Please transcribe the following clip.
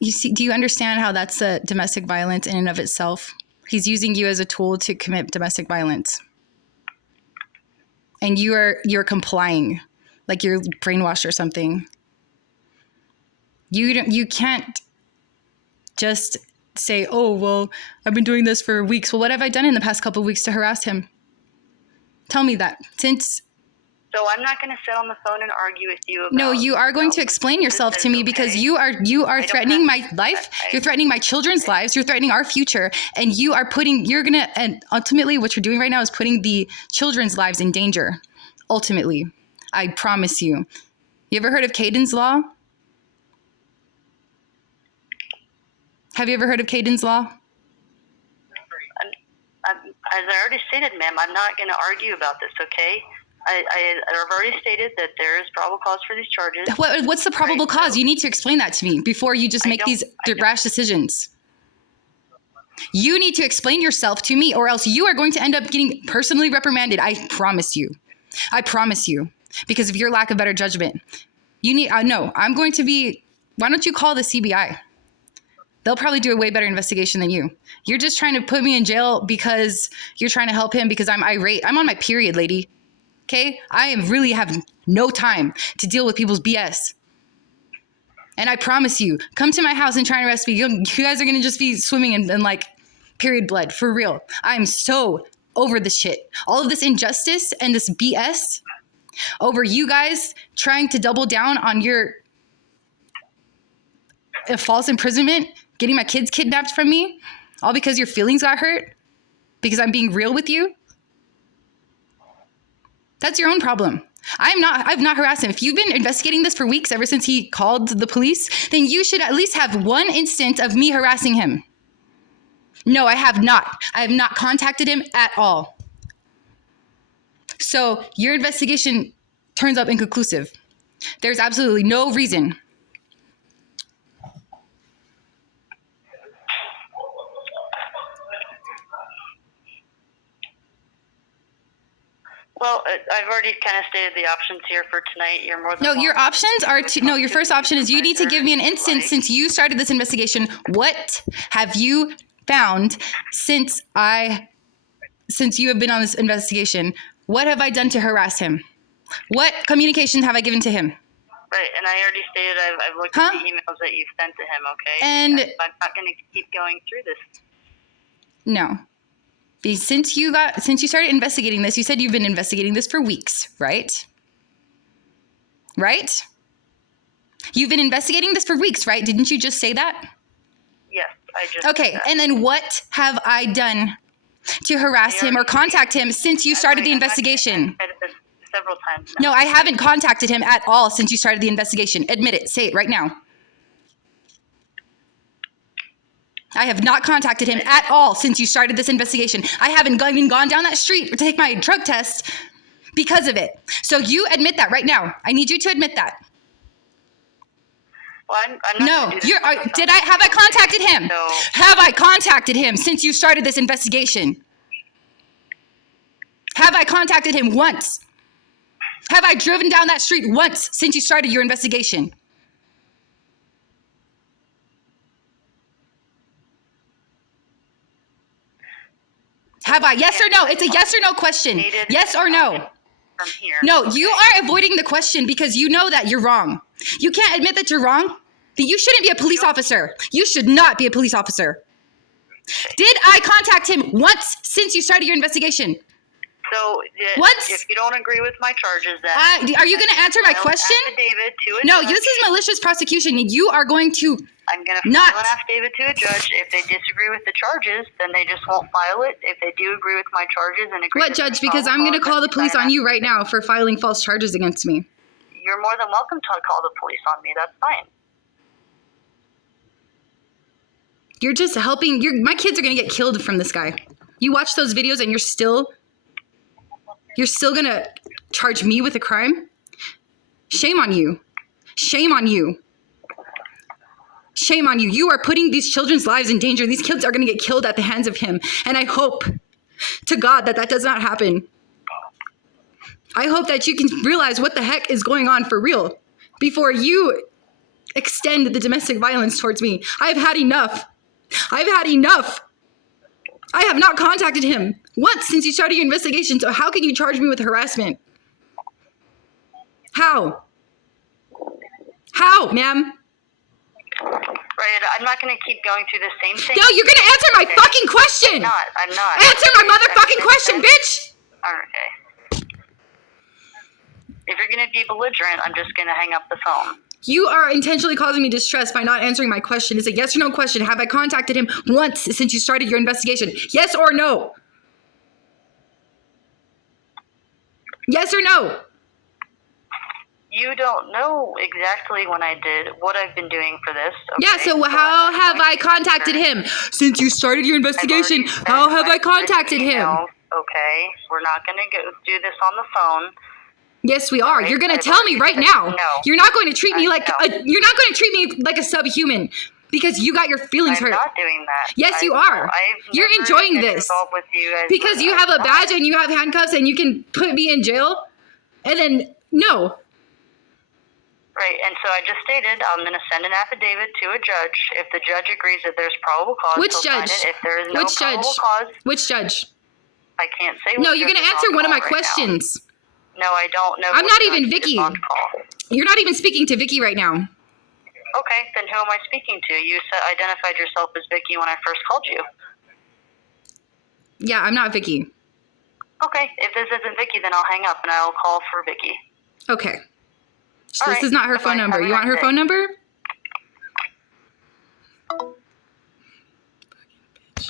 you see, do you understand how that's a domestic violence in and of itself? He's using you as a tool to commit domestic violence. And you're complying like you're brainwashed or something. You can't just say, oh, well, I've been doing this for weeks. Well, what have I done in the past couple of weeks to harass him? Tell me that. So I'm not going to sit on the phone and argue with you about... No, you are going to explain yourself to me because you are threatening my life. You're threatening my children's lives. You're threatening our future. And and ultimately what you're doing right now is putting the children's lives in danger. Ultimately, I promise you. You ever heard of Caden's Law? Have you ever heard of Caden's Law? As I already stated, ma'am, I'm not going to argue about this, okay? I've already stated that there is probable cause for these charges. What's the probable cause? You need to explain that to me before you just make these rash decisions. You need to explain yourself to me, or else you are going to end up getting personally reprimanded. I promise you. I promise you. Because of your lack of better judgment. No, I'm going to be, why don't you call the CBI? They'll probably do a way better investigation than you. You're just trying to put me in jail because you're trying to help him because I'm irate. I'm on my period, lady. Okay? I really have no time to deal with people's BS. And I promise you, come to my house and try and arrest me. You guys are going to just be swimming in like period blood. For real. I'm so over this shit. All of this injustice and this BS over you guys trying to double down on your false imprisonment, getting my kids kidnapped from me, all because your feelings got hurt, because I'm being real with you. That's your own problem. I've not harassed him. If you've been investigating this for weeks, ever since he called the police, then you should at least have one instance of me harassing him. No, I have not. I have not contacted him at all. So your investigation turns up inconclusive. There's absolutely no reason. Well, I've already kind of stated the options here for tonight. You're more than No, your options are to, no, your first option is you need to give me an instance since you started this investigation. What have you found since you have been on this investigation? What have I done to harass him? What communications have I given to him? Right, and I already stated I've looked at the emails that you've sent to him, okay? And I'm not going to keep going through this. No. Since you started investigating this, you said you've been investigating this for weeks, right? Right? You've been investigating this for weeks, right? Didn't you just say that? Yes, I just Okay, said that. and then what have I done to harass him or contact him since you started the investigation? I've said this several times now. No, I haven't contacted him at all since you started the investigation. Admit it. Say it right now. I have not contacted him at all since you started this investigation. I haven't even gone down that street to take my drug test because of it. So you admit that right now. I need you to admit that. Well, I'm not No, have I contacted him? So, Have I contacted him since you started this investigation? Have I contacted him once? Have I driven down that street once since you started your investigation? Have I? Yes or no? It's a yes or no question. Yes or no? from here. No, you are avoiding the question because you know that you're wrong. You can't admit that you're wrong. That you shouldn't be a police officer. You should not be a police officer. Did I contact him once since you started your investigation? So, Once? if you don't agree with my charges, then... Are you going to answer my question? Affidavit to a No, judge. this is malicious prosecution. You are going to I'm going to not... file an affidavit to a judge. If they disagree with the charges, then they just won't file it. If they do agree with my charges and agree... What, Judge? Because I'm going to call the police on you right now for filing false charges against me. You're more than welcome to call the police on me. That's fine. You're just helping... My kids are going to get killed from this guy. You watch those videos and you're still going to charge me with a crime? Shame on you. Shame on you. Shame on you. You are putting these children's lives in danger. These kids are going to get killed at the hands of him. And I hope to God that that does not happen. I hope that you can realize what the heck is going on for real before you extend the domestic violence towards me. I've had enough. I've had enough. I have not contacted him once since you started your investigation, so how can you charge me with harassment? How? How, ma'am? Right, I'm not going to keep going through the same thing. No, you're going to answer my fucking question. I'm not. Answer my motherfucking question, bitch. Okay. If you're going to be belligerent, I'm just going to hang up the phone. You are intentionally causing me distress by not answering my question. It's a yes or no question. Have I contacted him once since you started your investigation? Yes or no? Yes or no? You don't know exactly when I did what I've been doing for this. Okay? Yeah, so how have I contacted him? Since you started your investigation, how have I contacted him? Okay, we're not going to go do this on the phone. Yes, we are. You're going to tell me right now. No. You're not going to treat me like you're not going to treat me like a subhuman because you got your feelings hurt. I'm not doing that. Yes, you are. You're enjoying this with you because you have a badge and you have handcuffs and you can put me in jail. And then no. Right, and so I just stated I'm going to send an affidavit to a judge. If the judge agrees that there's probable cause, which he'll judge? sign it. If there is no which probable judge? cause, which judge? I can't say. No, you're going to answer one of my questions. No, I don't know. I'm not even Vicky. On call. You're not even speaking to Vicky right now. Okay, then who am I speaking to? You identified yourself as Vicky when I first called you. Yeah, I'm not Vicky. Okay, if this isn't Vicky, then I'll hang up and I'll call for Vicky. Okay. So All this right, is not her phone goodbye. number. Have a You want nice her day. phone number?